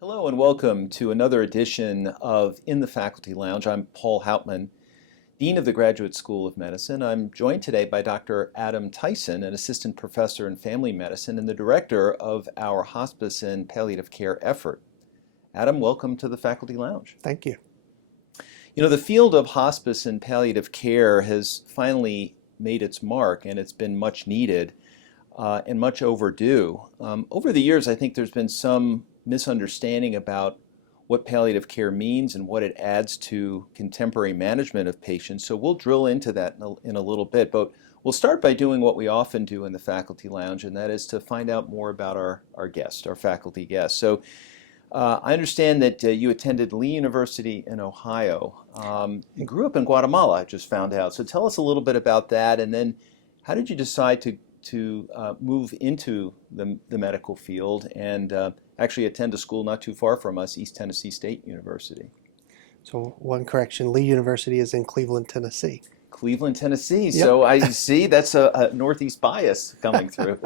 Hello and welcome to another edition of In the Faculty Lounge. I'm Paul Hauptman, Dean of the Graduate School of Medicine. I'm joined today by Dr. Adam Tyson, an assistant professor in family medicine and the director of our hospice and palliative care effort. Adam, welcome to the Faculty Lounge. Thank you. You know, the field of hospice and palliative care has finally made its mark, and it's been much needed and much overdue. Over the years, I think there's been some misunderstanding about what palliative care means and what it adds to contemporary management of patients. So we'll drill into that in a little bit, but we'll start by doing what we often do in the Faculty Lounge, and that is to find out more about our guest, our faculty guest. So I understand that you attended Lee University in Ohio. You grew up in Guatemala, I just found out. So tell us a little bit about that, and then how did you decide to move into the medical field and actually attend a school not too far from us, East Tennessee State University? So one correction, Lee University is in Cleveland, Tennessee. Cleveland, Tennessee. Yep. So I see that's a Northeast bias coming through.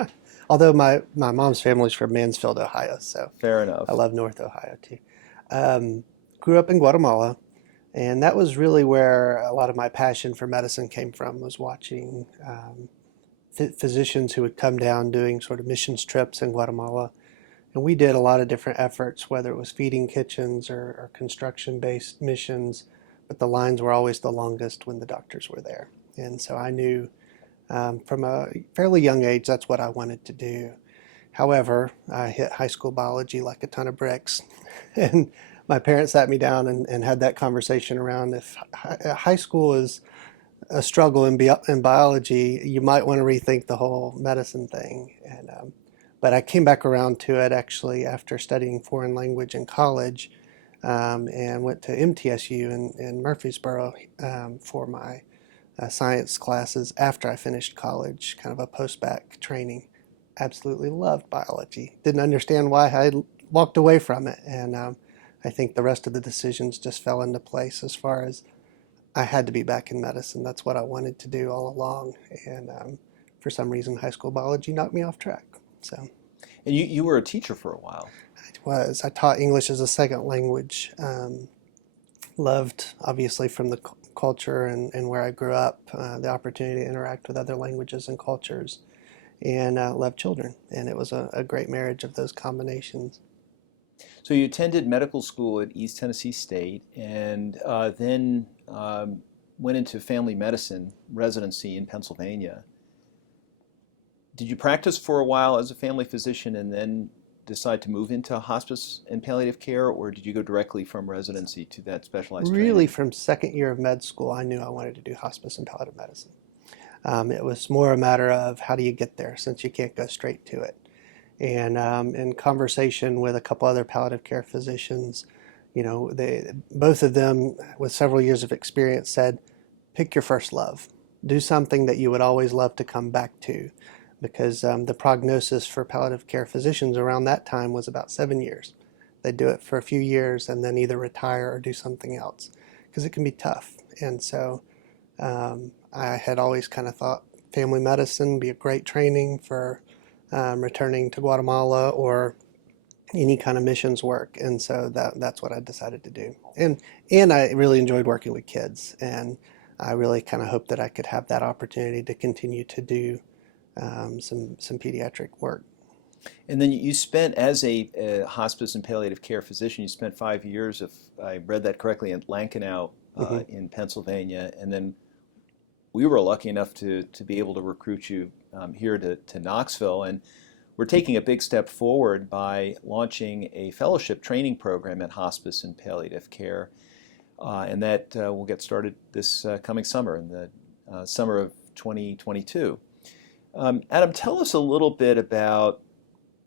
Although my mom's family's from Mansfield, Ohio, so Fair enough. I love North Ohio too. Grew up in Guatemala, and that was really where a lot of my passion for medicine came from, was watching physicians who would come down doing sort of missions trips in Guatemala. And we did a lot of different efforts, whether it was feeding kitchens or construction-based missions, but the lines were always the longest when the doctors were there. And so I knew from a fairly young age that's what I wanted to do. However, I hit high school biology like a ton of bricks. And my parents sat me down and had that conversation around, if high school is a struggle in biology, you might want to rethink the whole medicine thing. But I came back around to it actually after studying foreign language in college, and went to MTSU in Murfreesboro for my science classes after I finished college, kind of a post-bac training. Absolutely loved biology. Didn't understand why I walked away from it, and I think the rest of the decisions just fell into place as far as I had to be back in medicine. That's what I wanted to do all along, and for some reason high school biology knocked me off track. So, And you were a teacher for a while. I taught English as a second language. Loved, obviously, from the culture and where I grew up, the opportunity to interact with other languages and cultures, and loved children. And it was a great marriage of those combinations. So you attended medical school at East Tennessee State and then went into family medicine residency in Pennsylvania. Did you practice for a while as a family physician and then decide to move into hospice and palliative care, or did you go directly from residency to that specialized training? Really, from second year of med school, I knew I wanted to do hospice and palliative medicine. It was more a matter of how do you get there, since you can't go straight to it. And in conversation with a couple other palliative care physicians, you know, both of them with several years of experience said, pick your first love. Do something that you would always love to come back to. Because the prognosis for palliative care physicians around that time was about 7 years. They do it for a few years and then either retire or do something else, because it can be tough. And so I had always kind of thought family medicine would be a great training for returning to Guatemala or any kind of missions work. And so that's what I decided to do. And I really enjoyed working with kids, and I really kind of hoped that I could have that opportunity to continue to do some pediatric work. And then you spent, as a hospice and palliative care physician, you spent 5 years, if I read that correctly, at Lankenau in Pennsylvania. And then we were lucky enough to be able to recruit you here to Knoxville. And we're taking a big step forward by launching a fellowship training program in hospice and palliative care. And that will get started this coming summer, in the summer of 2022. Adam, tell us a little bit about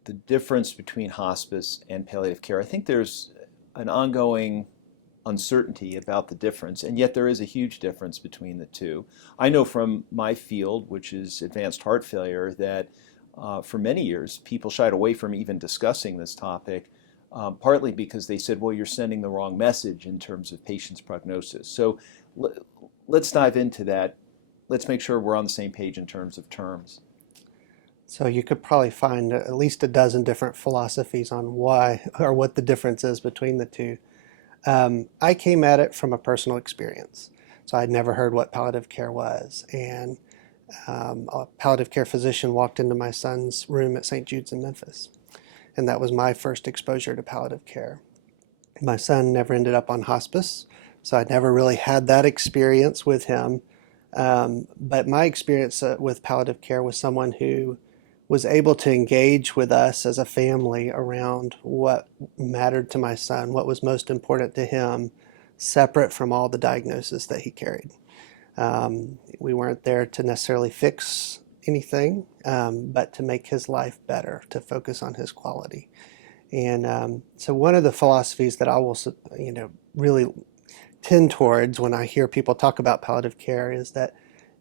the difference between hospice and palliative care. I think there's an ongoing uncertainty about the difference, and yet there is a huge difference between the two. I know from my field, which is advanced heart failure, that for many years people shied away from even discussing this topic, partly because they said, well, you're sending the wrong message in terms of patients' prognosis. So let's dive into that. Let's make sure we're on the same page in terms of terms. So you could probably find at least a dozen different philosophies on why or what the difference is between the two. I came at it from a personal experience. So I'd never heard what palliative care was. And a palliative care physician walked into my son's room at St. Jude's in Memphis. And that was my first exposure to palliative care. My son never ended up on hospice, so I never really had that experience with him. But my experience with palliative care was someone who was able to engage with us as a family around what mattered to my son, what was most important to him, separate from all the diagnosis that he carried. We weren't there to necessarily fix anything, but to make his life better, to focus on his quality. And so one of the philosophies that I will, really tend towards when I hear people talk about palliative care is that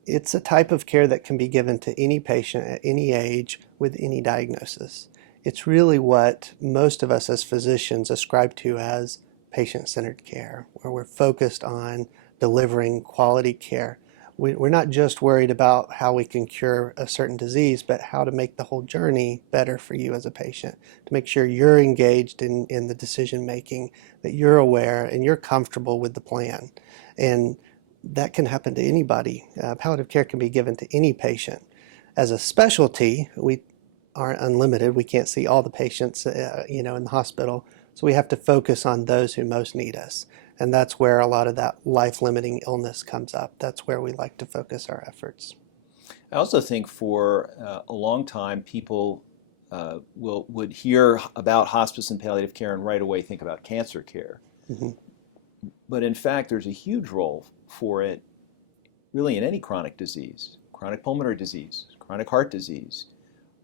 it's a type of care that can be given to any patient at any age with any diagnosis. It's really what most of us as physicians ascribe to as patient-centered care, where we're focused on delivering quality care. We're not just worried about how we can cure a certain disease, but how to make the whole journey better for you as a patient, to make sure you're engaged in the decision making, that you're aware and you're comfortable with the plan. And that can happen to anybody. Palliative care can be given to any patient. As a specialty, we aren't unlimited. We can't see all the patients, in the hospital. So we have to focus on those who most need us. And that's where a lot of that life-limiting illness comes up. That's where we like to focus our efforts. I also think for a long time, people would hear about hospice and palliative care and right away think about cancer care. Mm-hmm. But in fact, there's a huge role for it really in any chronic disease, chronic pulmonary disease, chronic heart disease,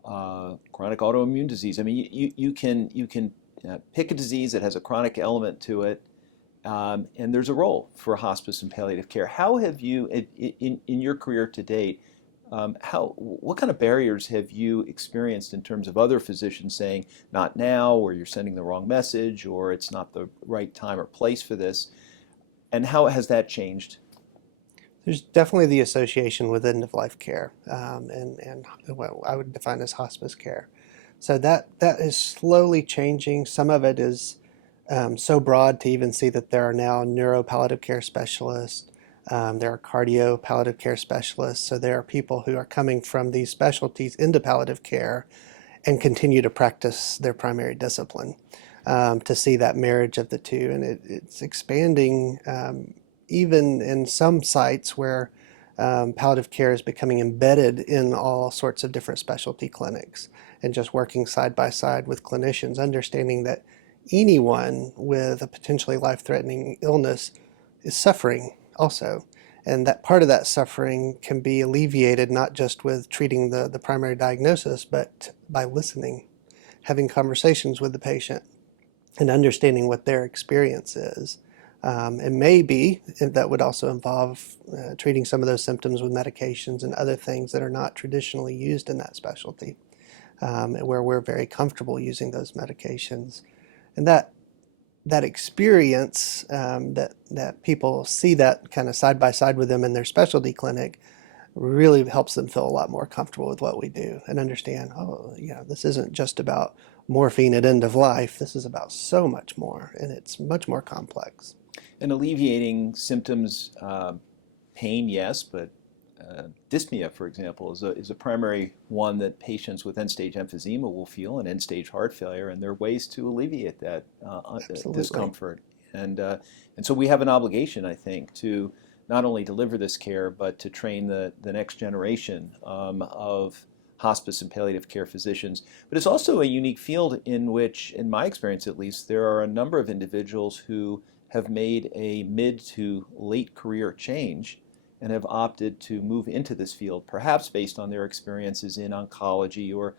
chronic autoimmune disease. I mean, you can pick a disease that has a chronic element to it, and there's a role for hospice and palliative care. How have you, in your career to date, what kind of barriers have you experienced in terms of other physicians saying, not now, or you're sending the wrong message, or it's not the right time or place for this? And how has that changed? There's definitely the association with end-of-life care, and what I would define as hospice care. So that is slowly changing. Some of it is so broad to even see that there are now neuropalliative care specialists. There are cardio palliative care specialists. So there are people who are coming from these specialties into palliative care and continue to practice their primary discipline, to see that marriage of the two. And it's expanding even in some sites where palliative care is becoming embedded in all sorts of different specialty clinics, and just working side by side with clinicians, understanding that anyone with a potentially life-threatening illness is suffering also. And that part of that suffering can be alleviated not just with treating the primary diagnosis, but by listening, having conversations with the patient, and understanding what their experience is. And maybe that would also involve treating some of those symptoms with medications and other things that are not traditionally used in that specialty, where we're very comfortable using those medications. And that experience, that people see that kind of side by side with them in their specialty clinic, really helps them feel a lot more comfortable with what we do and understand, this isn't just about morphine at end of life. This is about so much more, and it's much more complex. And alleviating symptoms, pain, yes, but dyspnea, for example, is a primary one that patients with end-stage emphysema will feel, and end-stage heart failure, and there are ways to alleviate that discomfort. And so we have an obligation, I think, to not only deliver this care, but to train the next generation of hospice and palliative care physicians. But it's also a unique field in which, in my experience at least, there are a number of individuals who have made a mid to late career change and have opted to move into this field, perhaps based on their experiences in oncology or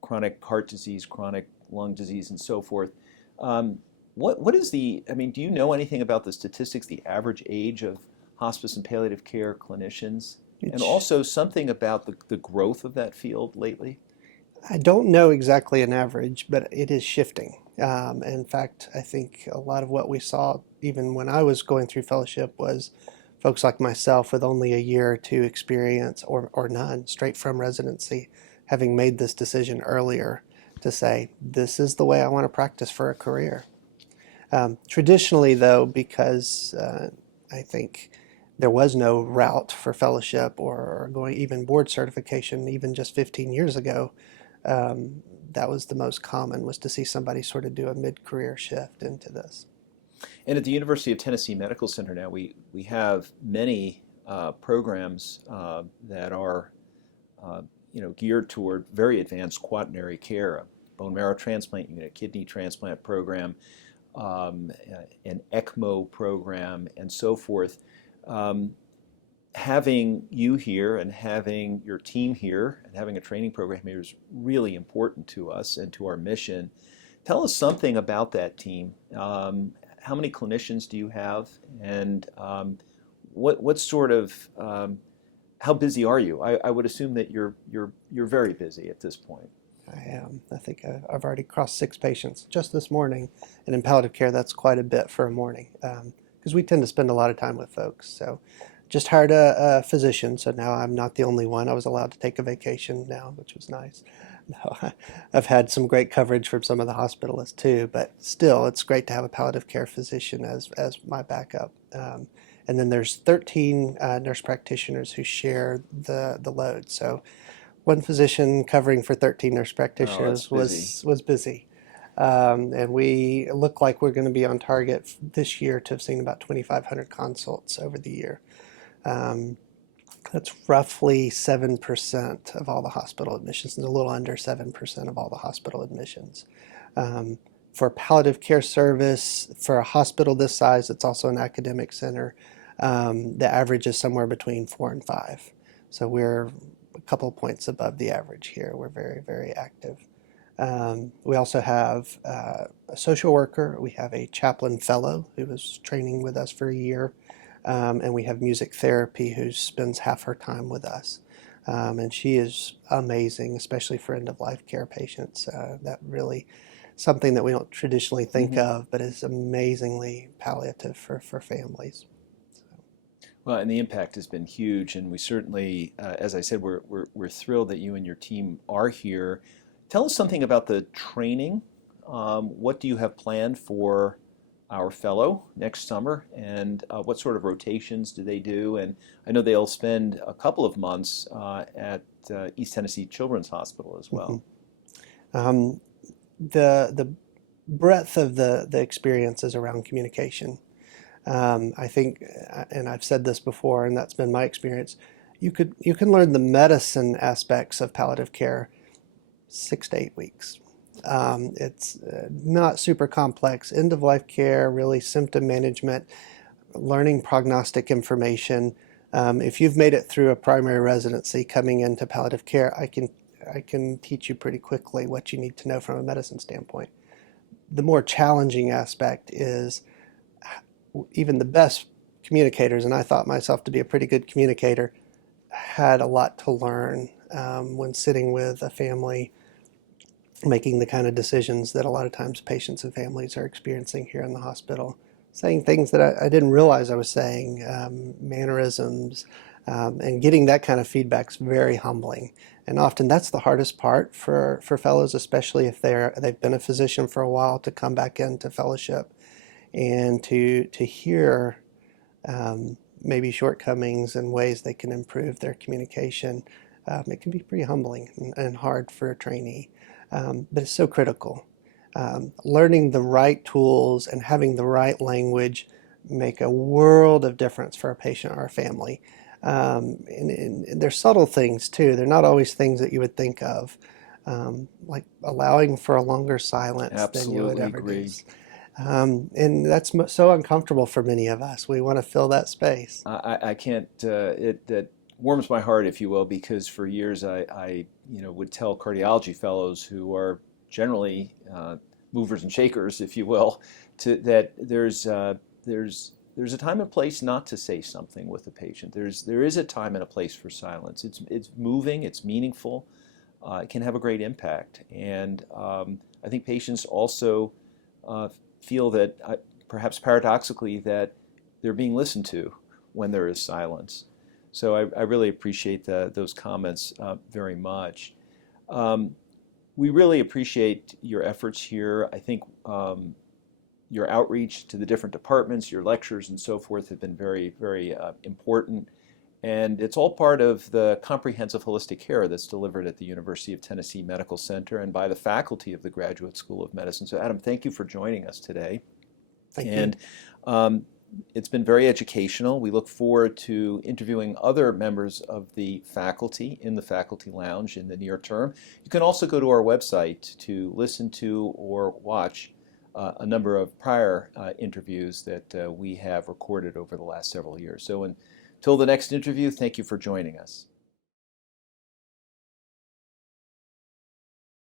chronic heart disease, chronic lung disease, and so forth. What is do you know anything about the statistics, the average age of hospice and palliative care clinicians, and also something about the growth of that field lately? I don't know exactly an average, but it is shifting. In fact, I think a lot of what we saw, even when I was going through fellowship, was folks like myself with only a year or two experience, or none, straight from residency, having made this decision earlier to say, this is the way I want to practice for a career. Traditionally, though, because I think there was no route for fellowship or going even board certification, even just 15 years ago, that was the most common, was to see somebody sort of do a mid-career shift into this. And at the University of Tennessee Medical Center now, we have many programs that are geared toward very advanced quaternary care, a bone marrow transplant unit, kidney transplant program, an ECMO program, and so forth. Having you here and having your team here and having a training program here is really important to us and to our mission. Tell us something about that team. How many clinicians do you have, and what sort of how busy are you? I would assume that you're very busy at this point. I am. I think I've already crossed 6 patients just this morning, and in palliative care, that's quite a bit for a morning because we tend to spend a lot of time with folks. So, just hired a physician, so now I'm not the only one. I was allowed to take a vacation now, which was nice. No, I've had some great coverage from some of the hospitalists too, but still, it's great to have a palliative care physician as my backup. And then there's 13 nurse practitioners who share the load. So one physician covering for 13 nurse practitioners was busy. And we look like we're going to be on target this year to have seen about 2,500 consults over the year. That's roughly 7% of all the hospital admissions, and a little under 7% of all the hospital admissions. For palliative care service, for a hospital this size, it's also an academic center, the average is somewhere between 4 and 5. So we're a couple of points above the average here. We're very, very active. We also have a social worker. We have a chaplain fellow who was training with us for a year. And we have music therapy who spends half her time with us. And she is amazing, especially for end-of-life care patients. That really something that we don't traditionally think of, but is amazingly palliative for families. Well, and the impact has been huge, and we certainly, as I said, we're thrilled that you and your team are here. Tell us something about the training. What do you have planned for our fellow next summer, and what sort of rotations do they do? And I know they'll spend a couple of months at East Tennessee Children's Hospital as well. The breadth of the experience is around communication. I think, and I've said this before, and that's been my experience, you can learn the medicine aspects of palliative care 6 to 8 weeks. It's not super complex. End-of-life care, really symptom management, learning prognostic information. If you've made it through a primary residency coming into palliative care, I can teach you pretty quickly what you need to know from a medicine standpoint. The more challenging aspect is even the best communicators, and I thought myself to be a pretty good communicator, had a lot to learn when sitting with a family, making the kind of decisions that a lot of times patients and families are experiencing here in the hospital, saying things that I didn't realize I was saying, mannerisms, and getting that kind of feedback is very humbling. And often that's the hardest part for fellows, especially if they've been a physician for a while, to come back into fellowship and to hear maybe shortcomings and ways they can improve their communication. It can be pretty humbling and hard for a trainee. But it's so critical. Learning the right tools and having the right language make a world of difference for a patient or a family. And they're subtle things too. They're not always things that you would think of, like allowing for a longer silence than you would ever do. And that's so uncomfortable for many of us. We want to fill that space. I can't. That warms my heart, if you will, because for years I would tell cardiology fellows who are generally movers and shakers, if you will, that there's a time and place not to say something with a patient. There is a time and a place for silence. It's moving, it's meaningful, it can have a great impact, and I think patients also feel that, perhaps paradoxically, that they're being listened to when there is silence. So I really appreciate those comments very much. We really appreciate your efforts here. I think your outreach to the different departments, your lectures and so forth have been very, very important. And it's all part of the comprehensive holistic care that's delivered at the University of Tennessee Medical Center and by the faculty of the Graduate School of Medicine. So Adam, thank you for joining us today. Thank And you. it's been very educational. We look forward to interviewing other members of the faculty in the faculty lounge in the near term. You can also go to our website to listen to or watch a number of prior interviews that we have recorded over the last several years. So until the next interview, thank you for joining us.